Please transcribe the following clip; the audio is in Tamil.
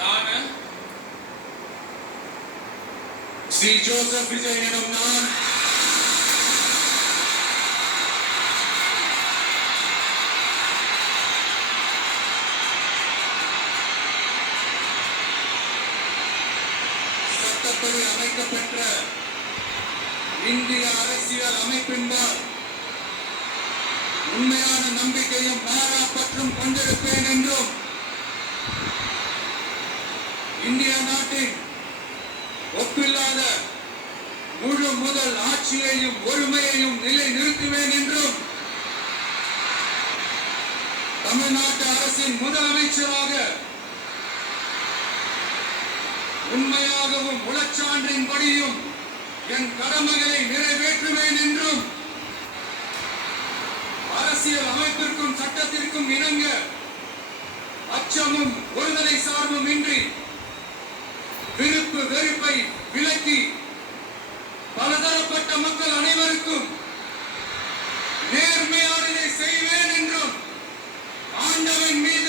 நான் ஸ்ரீ ஜோசப் விஜய் எனும் நான் சட்டப்படி அமைக்கப்பெற்ற இந்திய அரசியல் அமைப்பின்பால் உண்மையான நம்பிக்கையும் மாறா பற்றும் கொண்டிருப்பேன் என்றும் இந்திய நாட்டின் ஒப்பில்லாத முழு முதல் ஆட்சியையும் ஒருமையையும் நிலை நிறுத்துவேன் என்றும் தமிழ்நாட்டு அரசின் முதலமைச்சராக உண்மையாகவும் உளச்சான்றின்படியும் என் கடமைகளை நிறைவேற்றுவேன் என்றும் அரசியல் அமைப்பிற்கும் சட்டத்திற்கும் இணங்க அச்சமும் ஒருதலை சார்பும் இன்றி விருப்பு வெறுப்பை விலக்கி பலதரப்பட்ட மக்கள் அனைவருக்கும் நேர்மையானதை செய்வேன் என்றும் ஆண்டவன் மீது